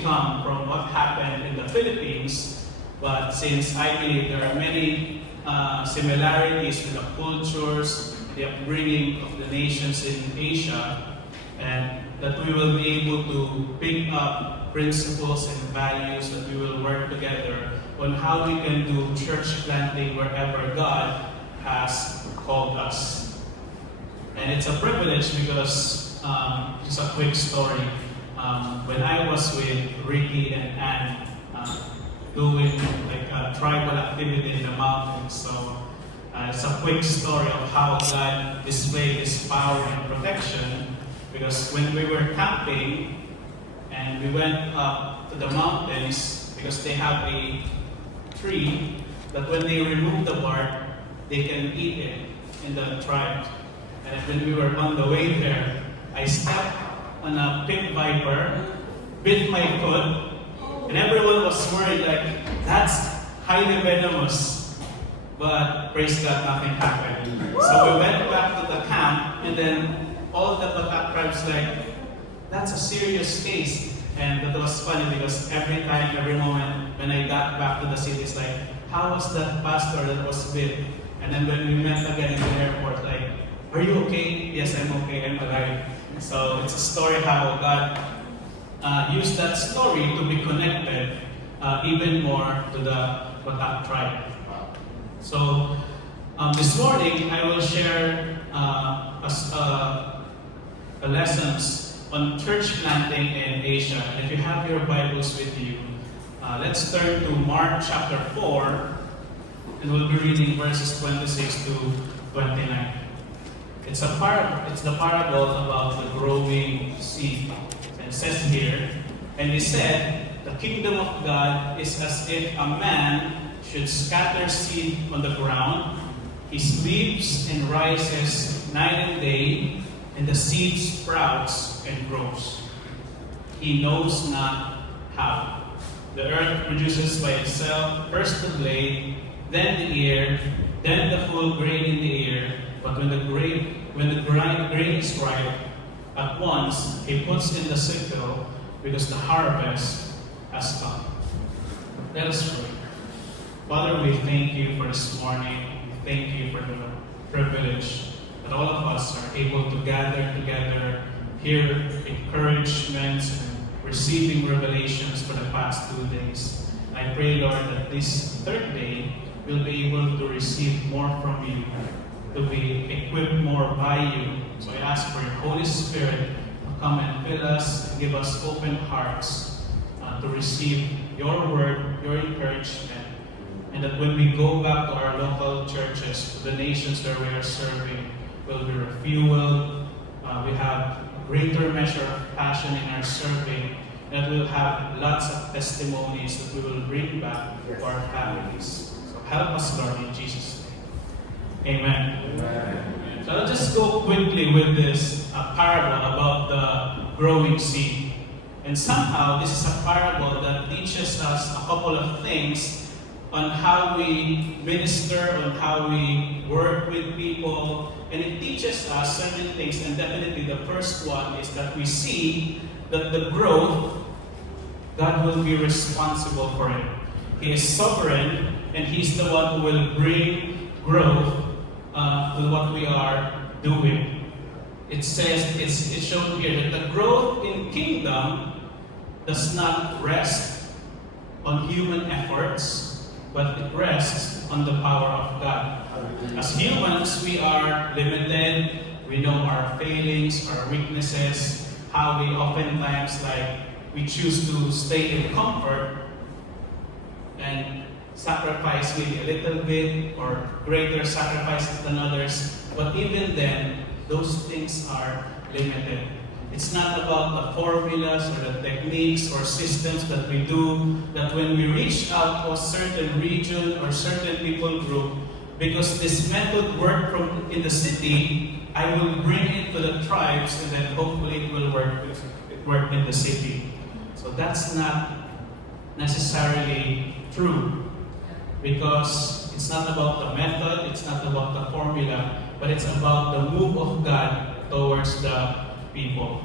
mostly come from what happened in the Philippines, but since I believe there are many similarities with the cultures, the upbringing of the nations in Asia, and that we will be able to pick up principles and values, that we will work together on how we can do church planting wherever God has called us. And it's a privilege because, just a quick story, when I was with Ricky and Anne doing like a tribal activity in the mountains, so it's a quick story of how God displayed His power and protection. Because when we were camping and we went up to the mountains, because they have a tree that when they remove the bark, they can eat it in the tribe. And when we were on the way there, I stepped on a pit viper, bit my foot, and everyone was worried like, that's highly venomous. But praise God, nothing happened. So we went back to the camp, and then all the Batak tribes like, that's a serious case. And that was funny because every time, every moment, when I got back to the city, it's like, how was that pastor that was bit? And then when we met again in the airport, like, are you okay? Yes, I'm okay, I'm alive. So it's a story how God used that story to be connected even more to the Batak tribe. So this morning, I will share lessons on church planting in Asia. And if you have your Bibles with you, let's turn to Mark chapter 4, and we'll be reading verses 26 to 29. It's the parable about the growing seed. And it says here, and he said, the kingdom of God is as if a man should scatter seed on the ground. He sleeps and rises night and day, and the seed sprouts and grows. He knows not how. The earth produces by itself first the blade, then the ear, then the full grain in the ear. But when the grain is ripe, at once he puts in the sickle, because the harvest has come. Let us pray. Father, we thank you for this morning. We thank you for the privilege that all of us are able to gather together, hear encouragements, and receiving revelations for the past 2 days. I pray, Lord, that this third day we'll be able to receive more from you, to be equipped more by you. So I ask for your Holy Spirit to come and fill us, and give us open hearts to receive your word, your encouragement, and that when we go back to our local churches, to the nations where we are serving, we'll be refueled. We have a greater measure of passion in our serving, and we'll have lots of testimonies that we will bring back to our families. So help us, Lord, in Jesus' name. Amen. Amen. So I'll just go quickly with this parable about the growing seed. And somehow this is a parable that teaches us a couple of things on how we minister, on how we work with people. And it teaches us certain things, and definitely the first one is that we see that the growth, God will be responsible for it. He is sovereign, and He's the one who will bring growth to what we are doing. It says, it's shown here that the growth in kingdom does not rest on human efforts, but it rests on the power of God. As humans, we are limited. We know our failings, our weaknesses, how we oftentimes we choose to stay in comfort and sacrifice maybe a little bit or greater sacrifices than others. But even then, those things are limited. It's not about the formulas or the techniques or systems that we do, that when we reach out to a certain region or certain people group, because this method worked in the city, I will bring it to the tribes, and then hopefully it will work in the city. So that's not necessarily true, because it's not about the method, it's not about the formula, but it's about the move of God towards the people.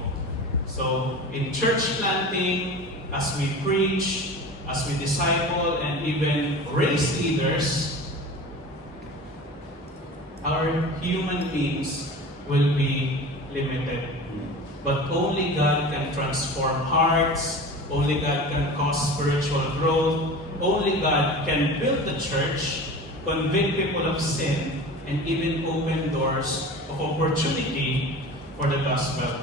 So in church planting, as we preach, as we disciple, and even raise leaders, our human beings will be limited. But only God can transform hearts, only God can cause spiritual growth, only God can build the church, convict people of sin, and even open doors of opportunity for the gospel.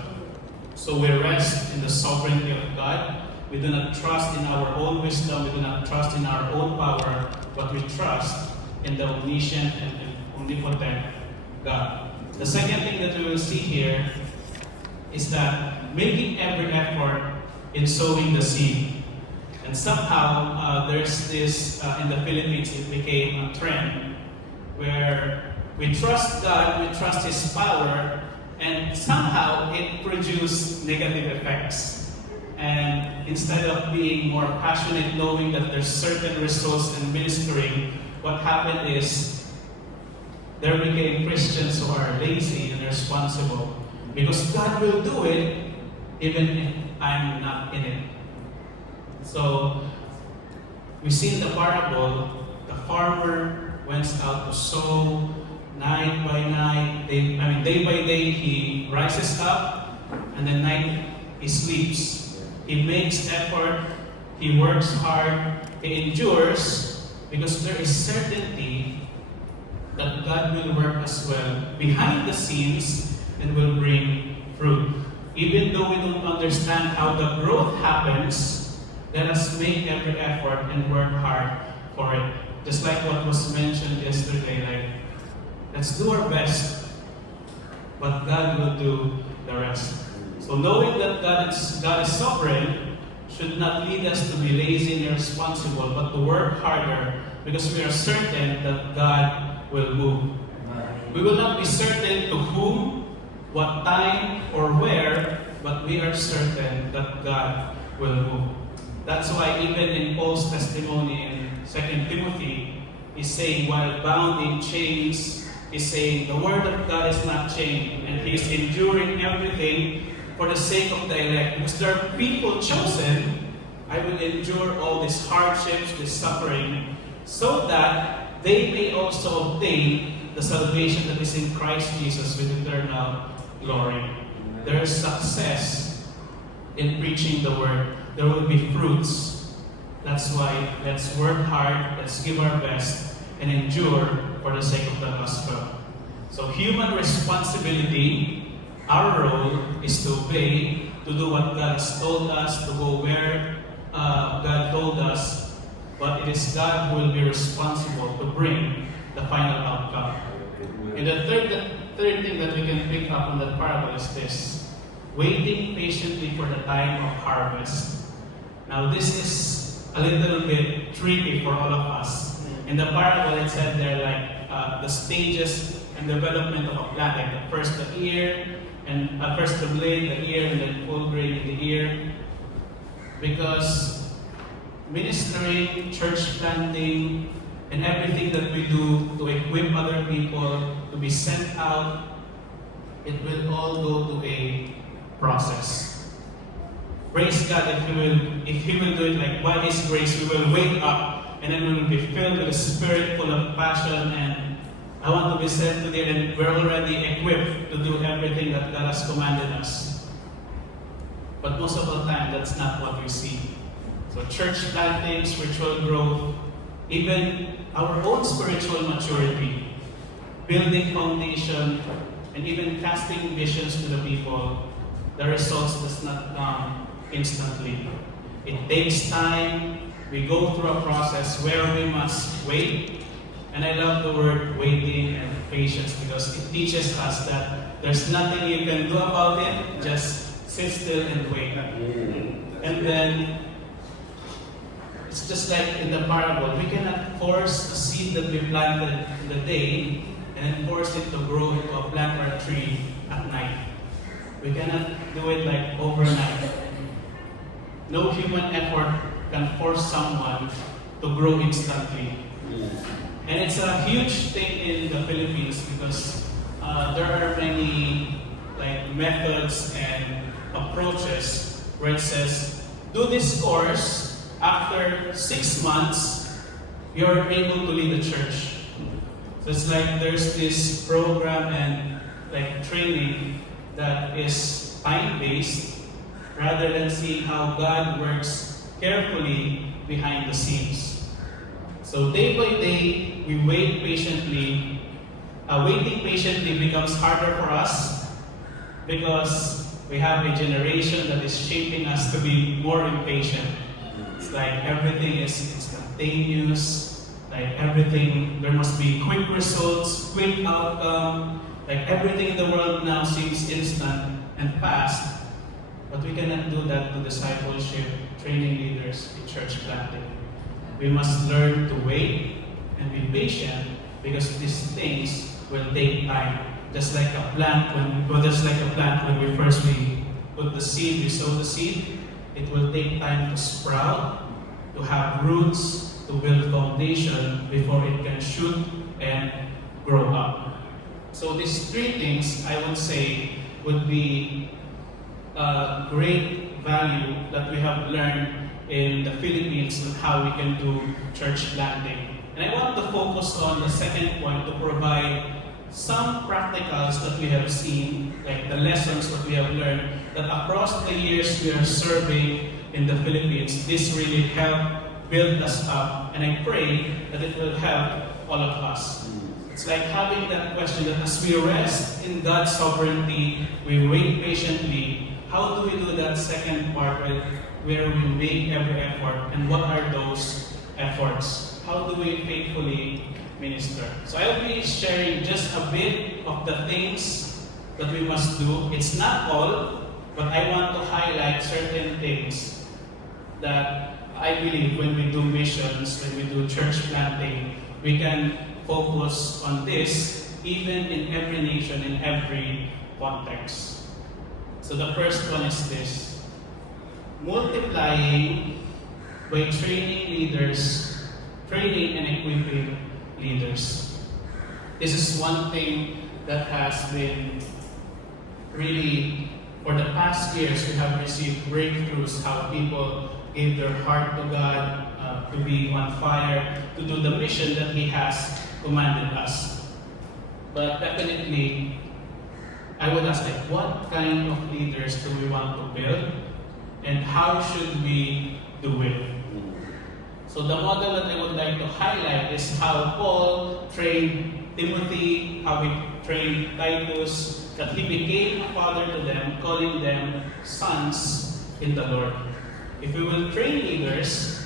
So we rest in the sovereignty of God. We do not trust in our own wisdom, we do not trust in our own power, but we trust in the omniscient and omnipotent God. The second thing that we will see here is that making every effort in sowing the seed. And somehow, there's this, in the Philippines, it became a trend where we trust God, we trust His power, and somehow it produced negative effects. And instead of being more passionate, knowing that there's certain results in ministering, what happened is there became Christians who are lazy and irresponsible. Because God will do it even if I'm not in it. So, we see in the parable, the farmer went out to sow night by night, day by day he rises up, and then night he sleeps. He makes effort, he works hard, he endures, because there is certainty that God will work as well behind the scenes and will bring fruit. Even though we don't understand how the growth happens, let us make every effort and work hard for it. Just like what was mentioned yesterday, let's do our best, but God will do the rest. So knowing that God is sovereign should not lead us to be lazy and irresponsible, but to work harder, because we are certain that God will move. We will not be certain to whom, what time, or where, but we are certain that God will move. That's why even in Paul's testimony in 2 Timothy, he's saying, while bound in chains, he's saying, the word of God is not chained, and he's enduring everything for the sake of the elect. Because there are people chosen, I will endure all these hardships, this suffering, so that they may also obtain the salvation that is in Christ Jesus with eternal glory. There is success in preaching the word. There will be fruits. That's why let's work hard, let's give our best, and endure for the sake of the gospel. So human responsibility, our role is to obey, to do what God has told us, to go where God told us, but it is God who will be responsible to bring the final outcome. And the third thing that we can pick up on that parable is this: waiting patiently for the time of harvest. Now this is a little bit tricky for all of us. In the parable it said there the stages and development of a plant, like first the ear, and first the blade, the ear, and then full grain in the ear. Because ministering, church planting, and everything that we do to equip other people to be sent out, it will all go to a process. Praise God if He will do it like by His grace, we will wake up and then we will be filled with a spirit full of passion, and I want to be sent to the end, and we're already equipped to do everything that God has commanded us. But most of the time, that's not what we see. So church planting, spiritual growth, even our own spiritual maturity, building foundation, and even casting visions to the people, the results does not come instantly. It takes time. We go through a process where we must wait. And I love the word waiting and patience, because it teaches us that there's nothing you can do about it, just sit still and wait. And then it's just like in the parable, we cannot force a seed that we planted in the day and then force it to grow into a plant or a tree at night. We cannot do it like overnight. No human effort can force someone to grow instantly. And it's a huge thing in the Philippines, because there are many methods and approaches where it says do this course, after 6 months, you're able to lead a church. So it's like there's this program and like training that is time-based rather than seeing how God works carefully behind the scenes. So day by day, we wait patiently. Waiting patiently becomes harder for us because we have a generation that is shaping us to be more impatient. It's like everything is instantaneous, like everything, there must be quick results, quick outcome, like everything in the world now seems instant and fast. But we cannot do that to discipleship, training leaders, in church planting. We must learn to wait and be patient because these things will take time. Just like a plant, when we first put the seed, we sow the seed, it will take time to sprout, to have roots, to build foundation before it can shoot and grow up. So these three things, I would say, would be a great value that we have learned in the Philippines on how we can do church planting. And I want to focus on the second point to provide some practicals that we have seen, like the lessons that we have learned, that across the years we are serving in the Philippines, this really helped build us up, and I pray that it will help all of us. It's like having that question that as we rest in God's sovereignty, we wait patiently. How do we do that second part where we make every effort, and what are those efforts? How do we faithfully minister? So I'll be sharing just a bit of the things that we must do. It's not all, but I want to highlight certain things that I believe when we do missions, when we do church planting, we can focus on this even in every nation, in every context. So the first one is this: multiplying by training and equipping leaders. This is one thing that has been really, for the past years, we have received breakthroughs, how people gave their heart to God, to be on fire, to do the mission that He has commanded us. But definitely, I would ask, like, what kind of leaders do we want to build, and how should we do it? So the model that I would like to highlight is how Paul trained Timothy, how he trained Titus, that he became a father to them, calling them sons in the Lord. If we will train leaders,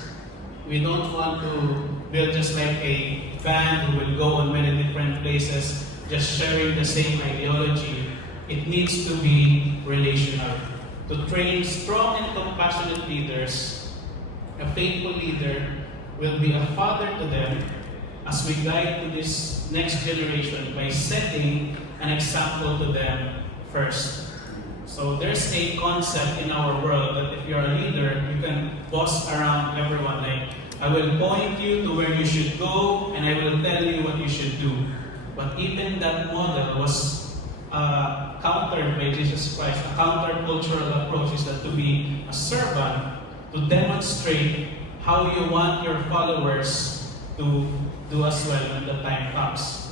we don't want to build just like a band who will go on many different places, just sharing the same ideology. It needs to be relational. To train strong and compassionate leaders, a faithful leader will be a father to them as we guide to this next generation by setting an example to them first. So there's a concept in our world that if you're a leader, you can boss around everyone. Like, I will point you to where you should go and I will tell you what you should do. But even that model was countered by Jesus Christ. A countercultural approach is that to be a servant, to demonstrate how you want your followers to do as well when the time comes.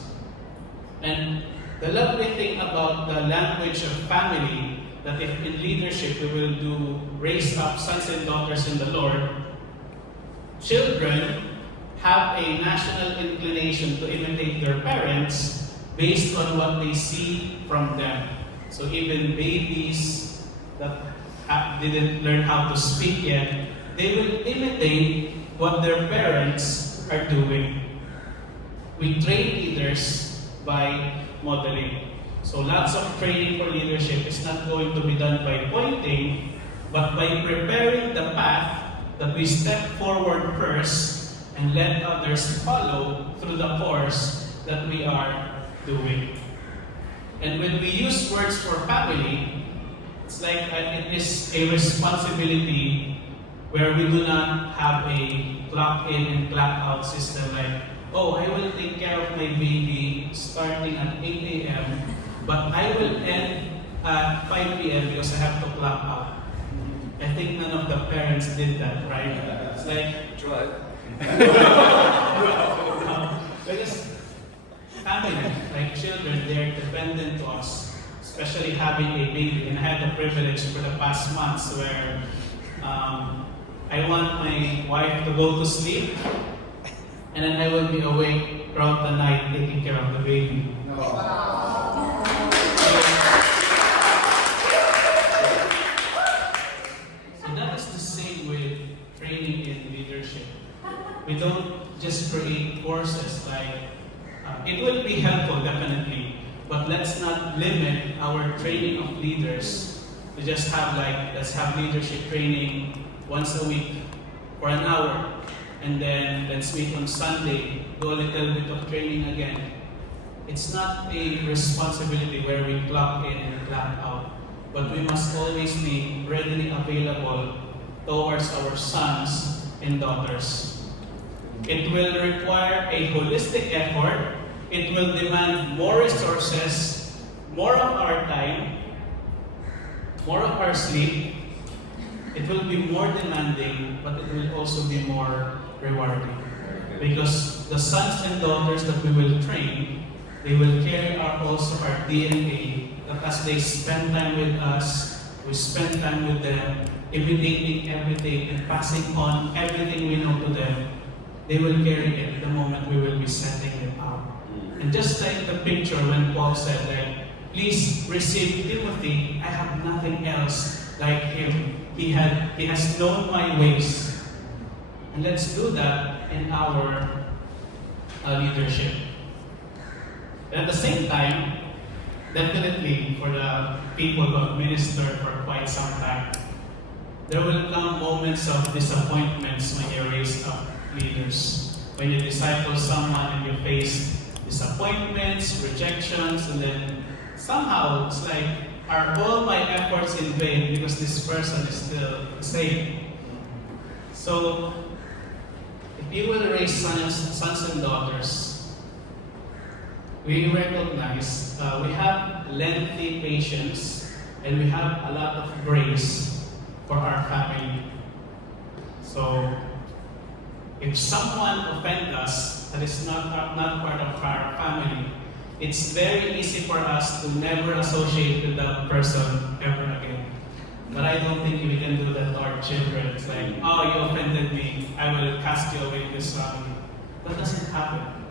And the lovely thing about the language of family, that if in leadership we will raise up sons and daughters in the Lord, children have a national inclination to imitate their parents based on what they see from them. So even babies that didn't learn how to speak yet, they will imitate what their parents are doing. We train leaders by modeling. So lots of training for leadership is not going to be done by pointing, but by preparing the path that we step forward first and let others follow through the course that we are doing. And when we use words for family, it's like it is a responsibility where we do not have a clock in and clock out system like, oh, I will take care of my baby starting at 8 a.m., but I will end at 5 p.m. because I have to clock out. I think none of the parents did that, right? It's like, Try. because family, like children, they're dependent to us, especially having a baby. And I had the privilege for the past months where I want my wife to go to sleep, and then I will be awake throughout the night taking care of the baby. So that is the same with training in leadership. We don't just create courses like, it will be helpful definitely, but let's not limit our training of leaders to just have like, let's have leadership training once a week for an hour, and then let's meet on Sunday, do a little bit of training again. It's not a responsibility where we clock in and clock out, but we must always be readily available towards our sons and daughters. It will require a holistic effort. It will demand more resources, more of our time, more of our sleep. It will be more demanding, but it will also be more rewarding. Because the sons and daughters that we will train, they will carry also our DNA, that as they spend time with us, we spend time with them, imitating everything and passing on everything we know to them, they will carry it the moment we will be sending them out. And just like the picture when Paul said, like, please receive Timothy, I have nothing else like him. He has known my ways. And let's do that in our leadership. And at the same time, definitely for the people who have ministered for quite some time, there will come moments of disappointments when you raise up leaders. When you disciple someone and you face disappointments, rejections, and then somehow it's like, are all my efforts in vain because this person is still the same? So, if you will raise sons and daughters, we recognize we have lengthy patience and we have a lot of grace for our family. So, if someone offends us that is not part of our family, it's very easy for us to never associate with that person ever again. But I don't think we can do that to our children. It's like, oh, you offended me, I will cast you away this family. That doesn't happen.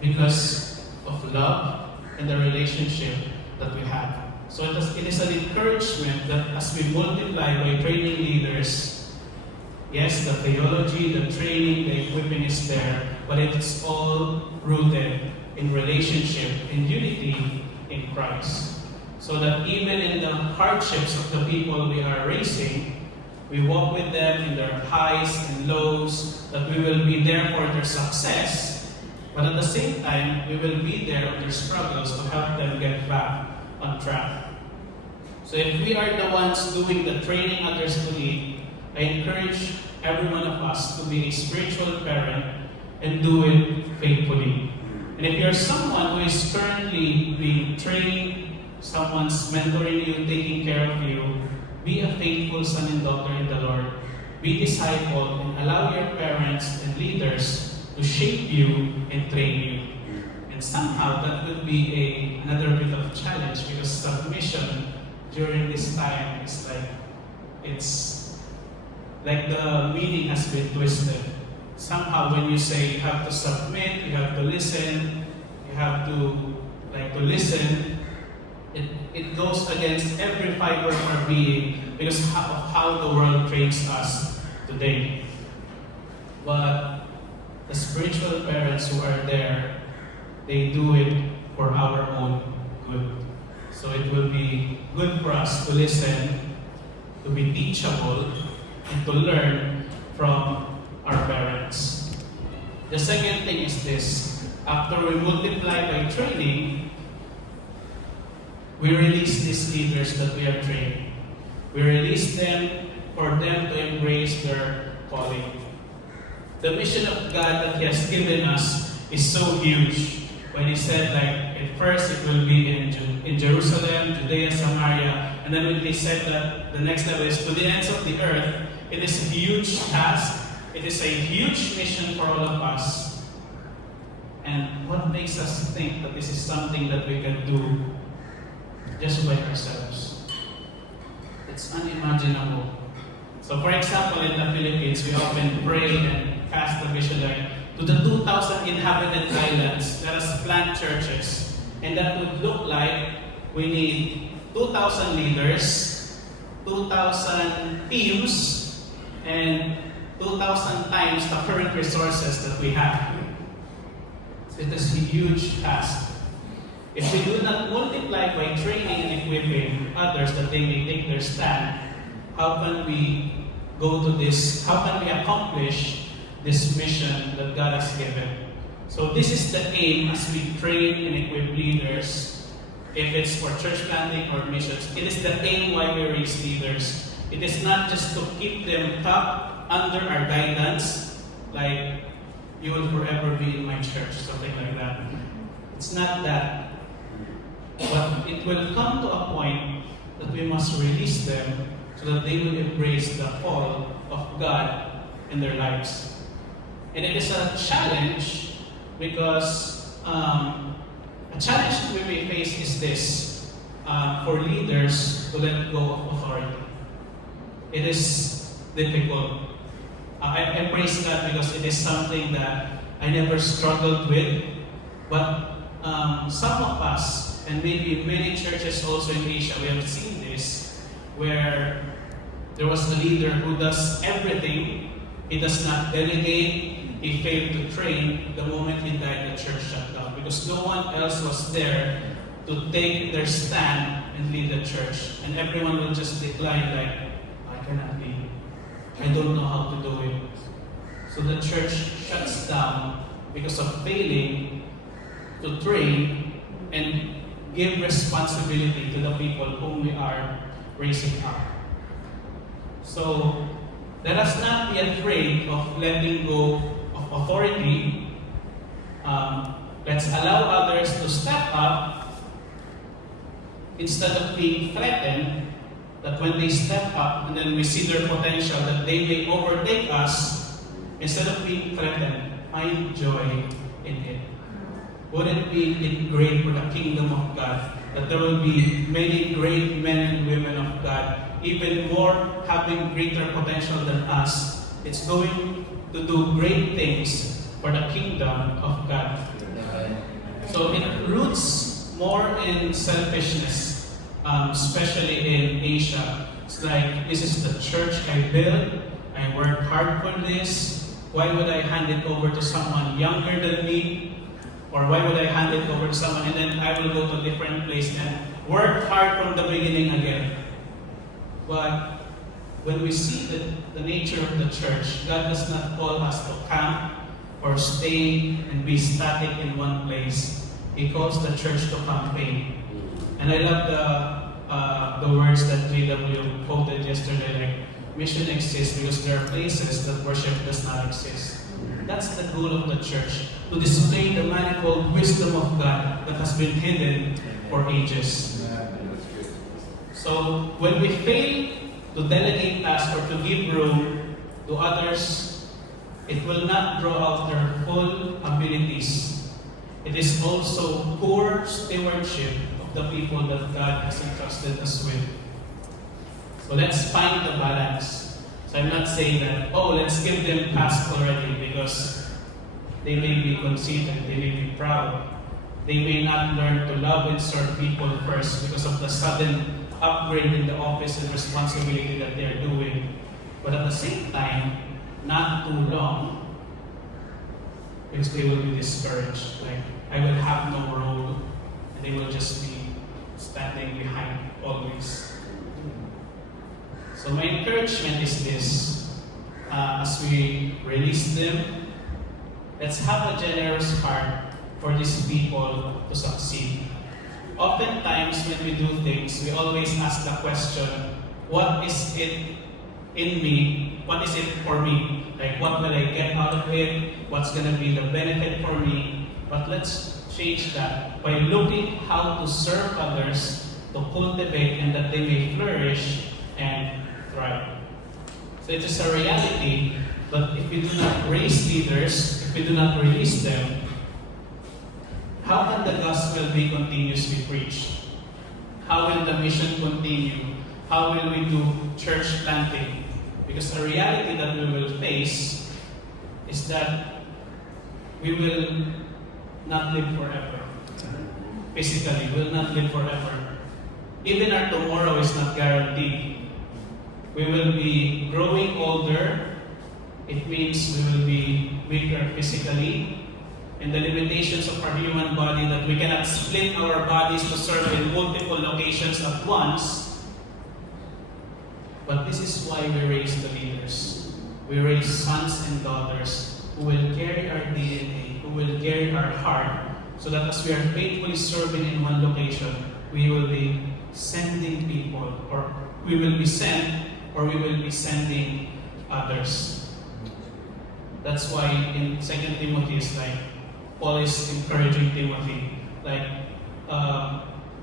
Because of love and the relationship that we have. So it is an encouragement that as we multiply by training leaders, yes, the theology, the training, the equipping is there, but it is all rooted in relationship, in unity in Christ. So that even in the hardships of the people we are raising, we walk with them in their highs and lows, that we will be there for their success, but at the same time, we will be there on their struggles to help them get back on track. So if we are the ones doing the training others to lead, I encourage every one of us to be a spiritual parent and do it faithfully. And if you're someone who is currently being trained, someone's mentoring you, taking care of you, be a faithful son and daughter in the Lord. Be discipled and allow your parents and leaders to shape you and train you. And somehow that would be another bit of challenge because submission during this time is like, it's like the meaning has been twisted. Somehow when you say you have to submit, you have to listen, you have to listen, it goes against every fiber of our being because of how the world trains us today. But the spiritual parents who are there, they do it for our own good. So it will be good for us to listen, to be teachable, and to learn from our parents. The second thing is this: after we multiply by training, we release these leaders that we are training. We release them for them to embrace their calling. The mission of God that He has given us is so huge. when he said like at first it will be in Jerusalem, Judea, Samaria, and then when he said that the next level is to the ends of the earth, it is a huge task. It is a huge mission for all of us. And what makes us think that this is something that we can do just by ourselves? It's unimaginable. So for example, in the Philippines, we often pray and cast the vision like, to the 2,000 inhabited islands, let us plant churches. And that would look like we need 2,000 leaders, 2,000 teams, and 2,000 times the current resources that we have. So it is a huge task. If we do not multiply by training and equipping others that they may take their stand, how can we go to this? How can we accomplish this mission that God has given? So this is the aim as we train and equip leaders. If it's for church planting or missions, it is the aim why we raise leaders. It is not just to keep them tucked under our guidance, like you will forever be in my church, something like that. It's not that. But it will come to a point that we must release them so that they will embrace the call of God in their lives. And it is a challenge because a challenge that we may face is this, for leaders to let go of authority. It is difficult. I praise God because it is something that I never struggled with. But some of us, and maybe many churches also in Asia, we have seen this, where there was a leader who does everything. He does not delegate. He failed to train. The moment he died, the church shut down because no one else was there to take their stand and lead the church. And everyone will just decline like, I cannot lead. I don't know how to do it. So the church shuts down because of failing to train and give responsibility to the people whom we are raising up. So let us not be afraid of letting go of authority. Let's allow others to step up instead of being threatened that when they step up and then we see their potential that they may overtake us, instead of being threatened, find joy in it. Wouldn't it great for the kingdom of God that there will be many great men and women of God, even more having greater potential than us? It's going to do great things for the kingdom of God. So it roots more in selfishness, especially in Asia. It's like, this is the church I built, I worked hard for this, why would I hand it over to someone younger than me? Or why would I hand it over to someone and then I will go to a different place and work hard from the beginning again? But when we see the nature of the church, God does not call us to camp or stay and be static in one place. He calls the church to campaign. And I love the words that JW quoted yesterday, like, mission exists because there are places that worship does not exist. That's the goal of the church, to display the manifold wisdom of God that has been hidden for ages. So when we fail to delegate tasks or to give room to others, it will not draw out their full abilities. It is also poor stewardship of the people that God has entrusted us with. So let's find the balance. So I'm not saying that, let's give them tasks already because they may be conceited, they may be proud. They may not learn to love and serve people first because of the sudden upgrade in the office and responsibility that they're doing. But at the same time, not too long, because they will be discouraged. Like, I will have no role, and they will just be standing behind always. So my encouragement is this, as we release them, let's have a generous heart for these people to succeed. Oftentimes when we do things, we always ask the question, what is it in me? What is it for me? Like, what will I get out of it? What's going to be the benefit for me? But let's change that by looking how to serve others, to cultivate, and that they may flourish and thrive. So it is a reality, but if we do not raise leaders, if we do not release them, how can the gospel be continuously preached? How will the mission continue? How will we do church planting? Because the reality that we will face is that we will not live forever. Physically, we will not live forever. Even our tomorrow is not guaranteed. We will be growing older. It means we will be weaker physically. And the limitations of our human body, that we cannot split our bodies to serve in multiple locations at once. But this is why we raise the leaders. We raise sons and daughters who will carry our DNA, who will carry our heart, so that as we are faithfully serving in one location, we will be sending people, or we will be sent, or we will be sending others. That's why in 2 Timothy is like, Paul is encouraging Timothy, like,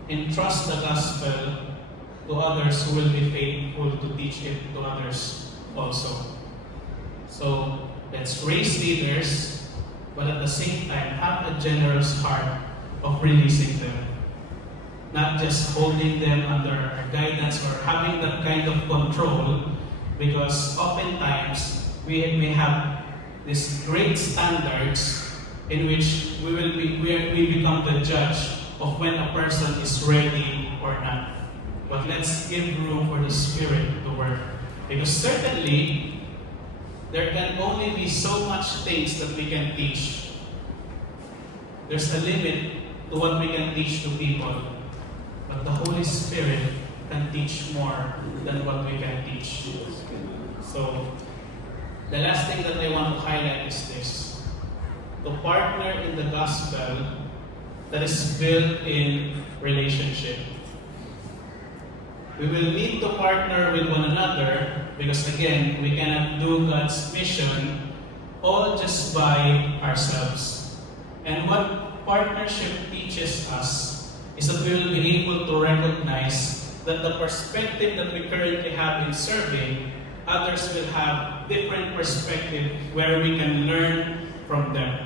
entrust the gospel to others who will be faithful to teach it to others also. So let's raise leaders, but at the same time have a generous heart of releasing them. Not just holding them under our guidance or having that kind of control, because oftentimes we have these great standards in which we become the judge of when a person is ready or not. But let's give room for the Spirit to work. Because certainly, there can only be so much things that we can teach. There's a limit to what we can teach to people. But the Holy Spirit can teach more than what we can teach. So, the last thing that I want to highlight is this. To partner in the gospel that is built in relationship. We will need to partner with one another because, again, we cannot do God's mission all just by ourselves. And what partnership teaches us is that we will be able to recognize that the perspective that we currently have in serving, others will have different perspective where we can learn from them.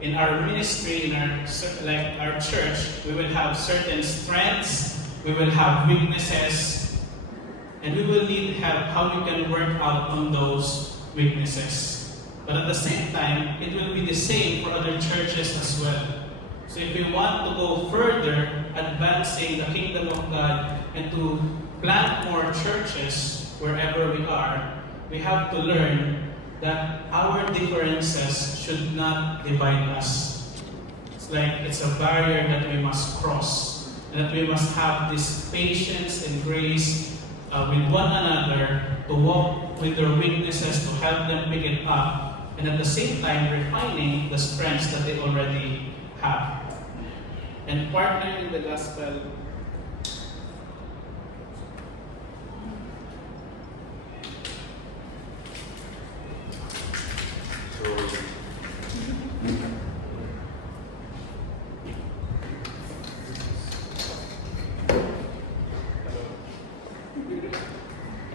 In our ministry, in our church, we will have certain strengths, we will have weaknesses, and we will need help how we can work out on those weaknesses. But at the same time, it will be the same for other churches as well. So if we want to go further, advancing the kingdom of God, and to plant more churches wherever we are, we have to learn that our differences should not divide us. It's a barrier that we must cross, and that we must have this patience and grace with one another to walk with their weaknesses, to help them pick it up, and at the same time refining the strengths that they already have. And partnering in the gospel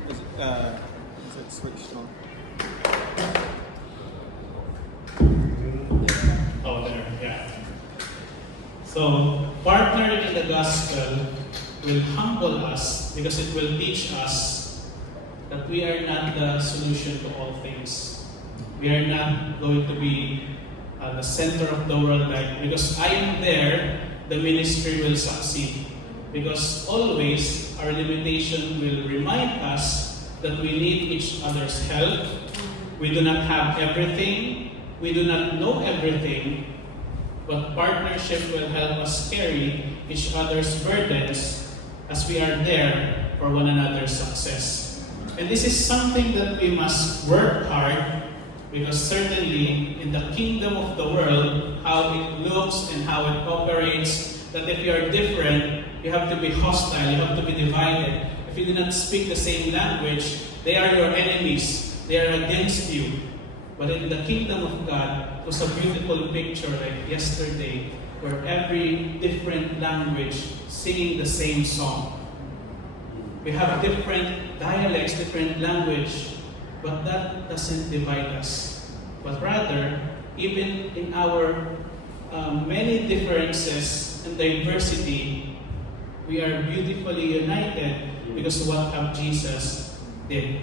Is it switched on? Oh, there, yeah. So, partnering in the gospel will humble us because it will teach us that we are not the solution to all things. We are not going to be the center of the world, because I am there, the ministry will succeed. Because always our limitation will remind us that we need each other's help. We do not have everything. We do not know everything. But partnership will help us carry each other's burdens as we are there for one another's success. And this is something that we must work hard, because certainly in the kingdom of the world, how it looks and how it operates, that if you are different, you have to be hostile, you have to be divided. If you do not speak the same language, they are your enemies, they are against you. But in the kingdom of God, it was a beautiful picture like yesterday where every different language singing the same song. We have different dialects, different language, but that doesn't divide us. But rather, even in our many differences and diversity, we are beautifully united because of what Jesus did.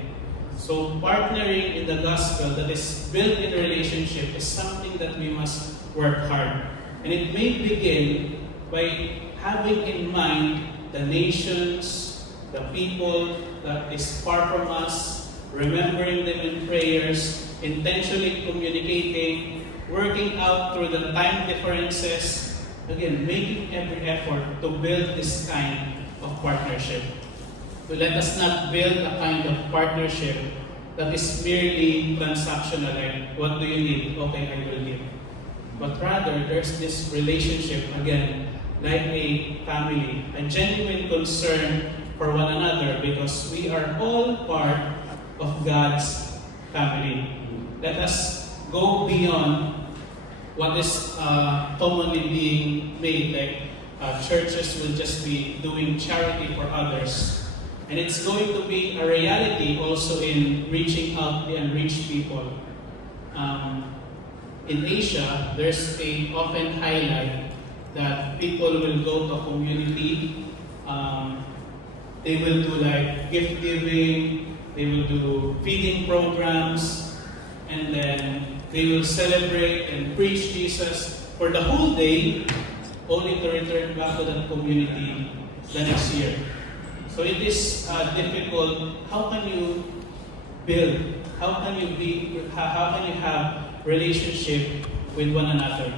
So partnering in the gospel that is built in a relationship is something that we must work hard. And it may begin by having in mind the nations, the people that is far from us, remembering them in prayers, intentionally communicating, working out through the time differences, again, making every effort to build this kind of partnership. So let us not build a kind of partnership that is merely transactional, like, what do you need? Okay, I will give. But rather, there's this relationship, again, like a family, a genuine concern for one another because we are all part of God's family. Let us go beyond what is commonly being made, like churches will just be doing charity for others. And it's going to be a reality also in reaching out the unreached people. In Asia, there's a often highlight that people will go to a community, they will do like gift giving, they will do feeding programs, and then they will celebrate and preach Jesus for the whole day, only to return back to that community the next year. So it is difficult. How can you build? How can you have relationship with one another?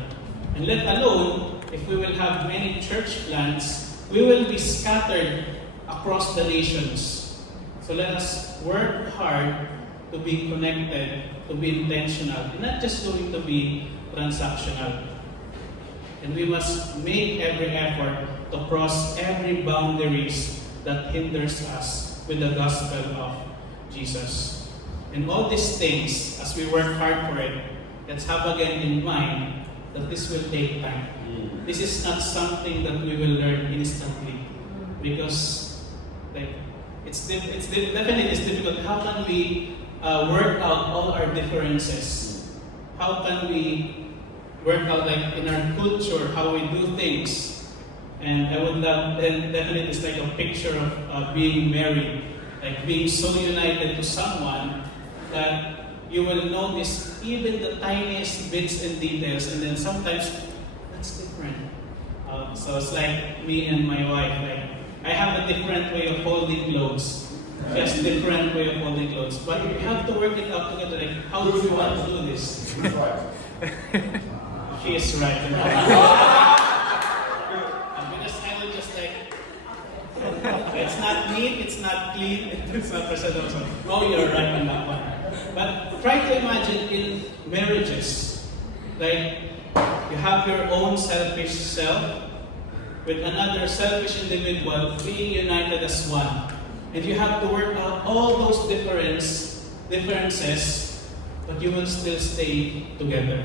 And let alone, if we will have many church plants, we will be scattered across the nations. So let us work hard to be connected, to be intentional, and not just going to be transactional. And we must make every effort to cross every boundaries that hinders us with the gospel of Jesus. And all these things, as we work hard for it, let's have again in mind that this will take time. This is not something that we will learn instantly, because definitely it's difficult. How can we work out all our differences? How can we work out like in our culture how we do things? And I would love, and definitely it's like a picture of being married, like being so united to someone that you will notice even the tiniest bits and details, and then sometimes that's different. So it's like me and my wife, like I have a different way of folding clothes, just different way of folding clothes, but we have to work it out together. Like, how do we want to do this? She is right. It's not neat, it's not clean, it's not presentable. So, oh, you're right on that one. But try to imagine in marriages, like you have your own selfish self with another selfish individual being united as one. And you have to work out all those differences, but you will still stay together.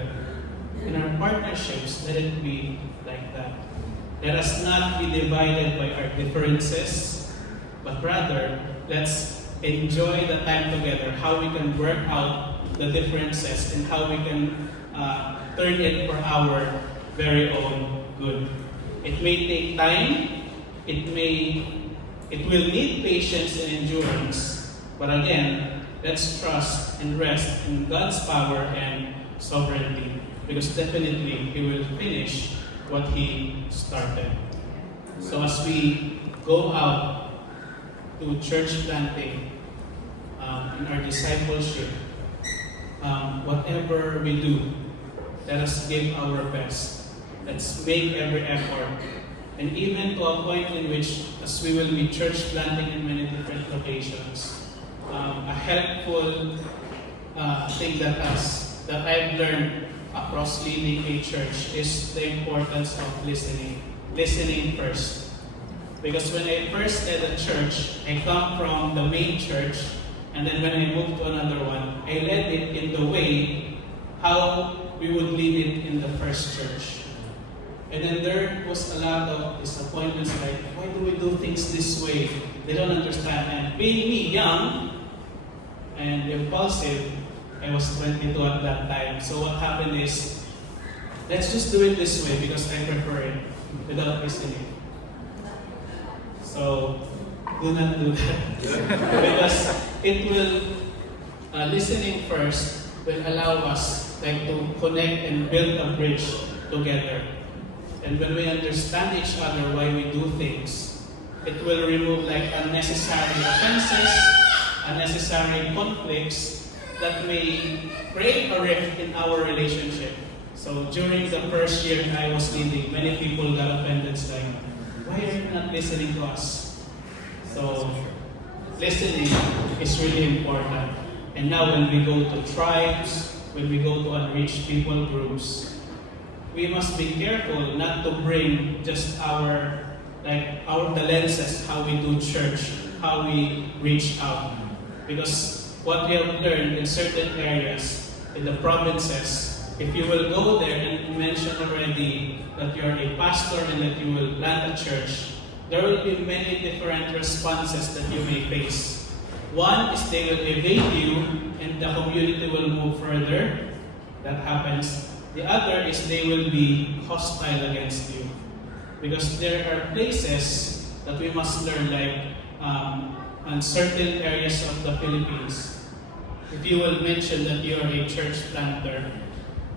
In our partnerships, let it be like that. Let us not be divided by our differences, but rather, let's enjoy the time together, how we can work out the differences and how we can turn it for our very own good. It may take time, it will need patience and endurance, but again, let's trust and rest in God's power and sovereignty, because definitely He will finish what He started. So as we go out to church planting, in our discipleship, whatever we do, let us give our best. Let's make every effort. And even to a point in which, as we will be church planting in many different locations, a helpful thing that I've learned across leading a church is the importance of listening. Listening first. Because when I first led a church, I come from the main church, and then when I moved to another one, I led it in the way how we would lead it in the first church. And then there was a lot of disappointments, like, why do we do things this way? They don't understand. And being me, young and impulsive, I was 22 at that time. So what happened is, let's just do it this way because I prefer it without listening. So, do not do that. Because it will, listening first will allow us to connect and build a bridge together. And when we understand each other why we do things, it will remove unnecessary offenses, unnecessary conflicts that may create a rift in our relationship. So during the first year I was leading, many people got offended, like, why are you not listening to us? So listening is really important. And now when we go to tribes, when we go to unreached people groups, we must be careful not to bring just our the lenses, how we do church, how we reach out. Because what we have learned in certain areas, in the provinces, if you will go there and mention already that you are a pastor and that you will plant a church, there will be many different responses that you may face. One is they will evade you and the community will move further. That happens. The other is they will be hostile against you. Because there are places that we must learn, in certain areas of the Philippines. If you will mention that you are a church planter,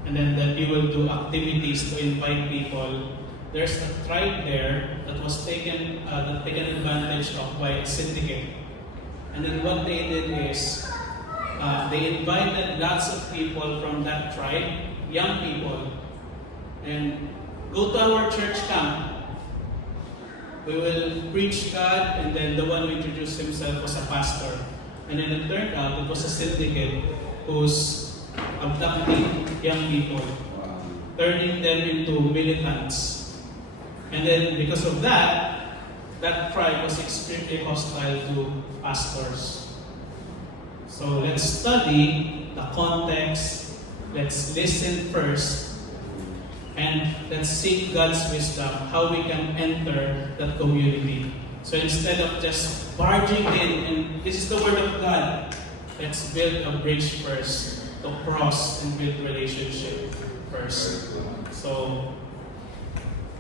and then that you will do activities to invite people, there's a tribe there that was taken advantage of by a syndicate. And then what they did is, they invited lots of people from that tribe, young people, and go to our church camp. We will preach God, and then the one who introduced himself was a pastor. And then it turned out it was a syndicate who's abducting young people, turning them into militants. And then because of that, that tribe was extremely hostile to pastors. So let's study the context, let's listen first, and let's seek God's wisdom, how we can enter that community. So instead of just barging in, and this is the word of God, let's build a bridge first to cross and build relationship first. So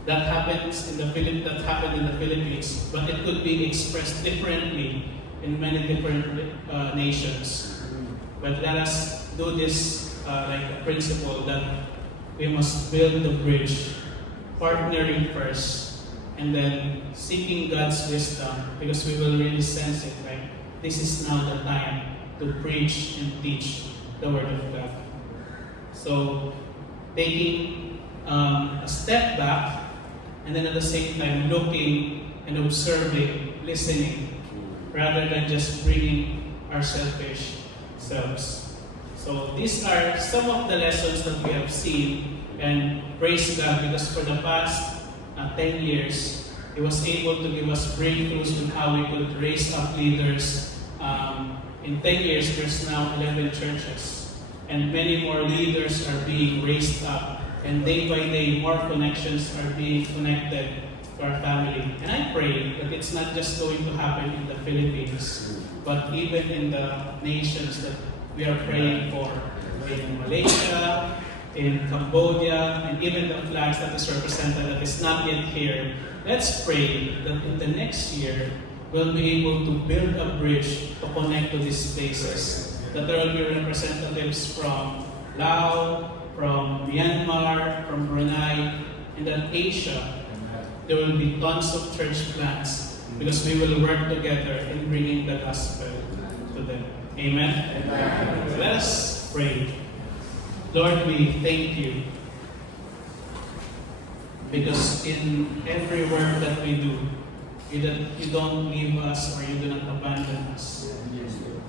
that happens in the Philippines, but it could be expressed differently in many different nations. But let us do this like a principle that we must build the bridge, partnering first, and then seeking God's wisdom, because we will really sense it, right? This is now the time to preach and teach the Word of God. So, taking a step back, and then at the same time looking and observing, listening, rather than just bringing our selfish selves. So these are some of the lessons that we have seen, and praise God, because for the past 10 years, He was able to give us breakthroughs on how we could raise up leaders. In 10 years, there's now 11 churches, and many more leaders are being raised up, and day by day, more connections are being connected to our family. And I pray that it's not just going to happen in the Philippines, but even in the nations that we are praying for, in Malaysia, in Cambodia, and even the flags that is represented that is not yet here. Let's pray that in the next year, we'll be able to build a bridge to connect to these places. That there will be representatives from Laos, from Myanmar, from Brunei, and then Asia. There will be tons of church plants because we will work together in bringing the gospel to them. Amen? Amen. Let us pray. Lord, we thank you because in every work that we do, you don't leave us or you do not abandon us.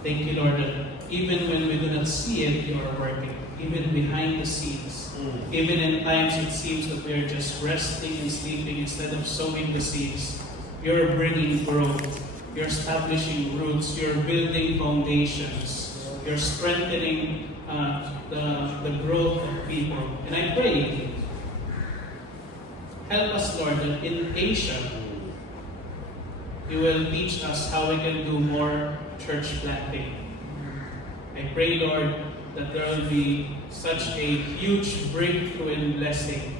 Thank you, Lord, that even when we do not see it, you are working. Even behind the scenes. Even in times it seems that we are just resting and sleeping instead of sowing the seeds. You're bringing growth. You're establishing roots. You're building foundations. You're strengthening the growth of people. And I pray, help us, Lord, that in Asia, you will teach us how we can do more church planting. I pray, Lord, that there will be such a huge breakthrough and blessing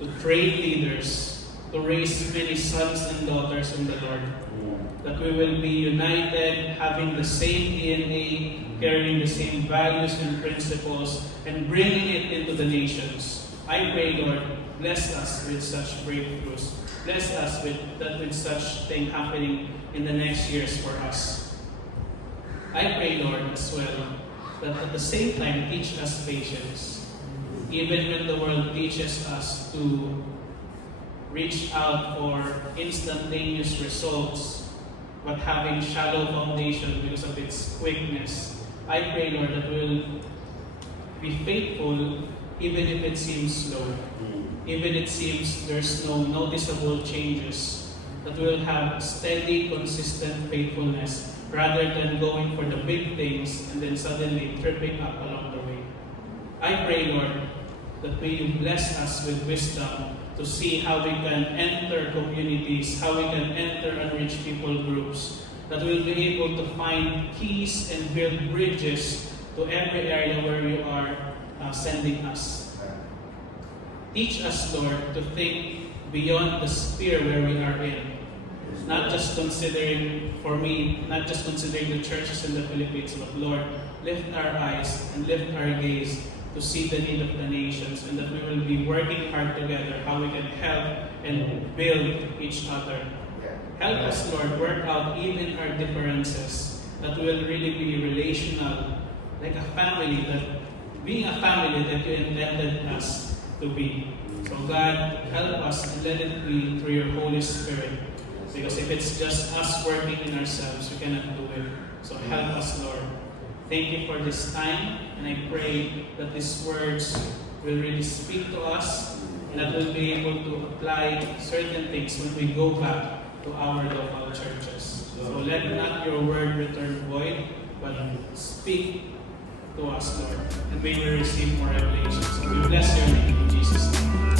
to train leaders, to raise many sons and daughters in the Lord. That we will be united, having the same DNA, carrying the same values and principles, and bringing it into the nations. I pray, Lord, bless us with such breakthroughs. Bless us with such thing happening in the next years for us. I pray, Lord, as well, that at the same time, teach us patience. Even when the world teaches us to reach out for instantaneous results, but having shallow foundation because of its quickness, I pray, Lord, that we'll be faithful even if it seems slow. Even it seems there's no noticeable changes, that we'll have steady, consistent faithfulness rather than going for the big things and then suddenly tripping up along the way. I pray, Lord, that may you bless us with wisdom to see how we can enter communities, how we can enter unreached people groups, that we'll be able to find keys and build bridges to every area where you are sending us. Teach us, Lord, to think beyond the sphere where we are in. Not just considering, for me, not just considering the churches in the Philippines, but Lord, lift our eyes and lift our gaze to see the need of the nations, and that we will be working hard together how we can help and build each other. Help us, Lord, work out even our differences, that we will really be relational, like a family, that being a family that you intended us to be. So God, help us and let it be through your Holy Spirit. Because if it's just us working in ourselves, we cannot do it. So help us, Lord. Thank you for this time, and I pray that these words will really speak to us, and that we'll be able to apply certain things when we go back to our local churches. So let not your word return void, but speak to us, Lord, and may we receive more revelations. We bless your name in Jesus' name.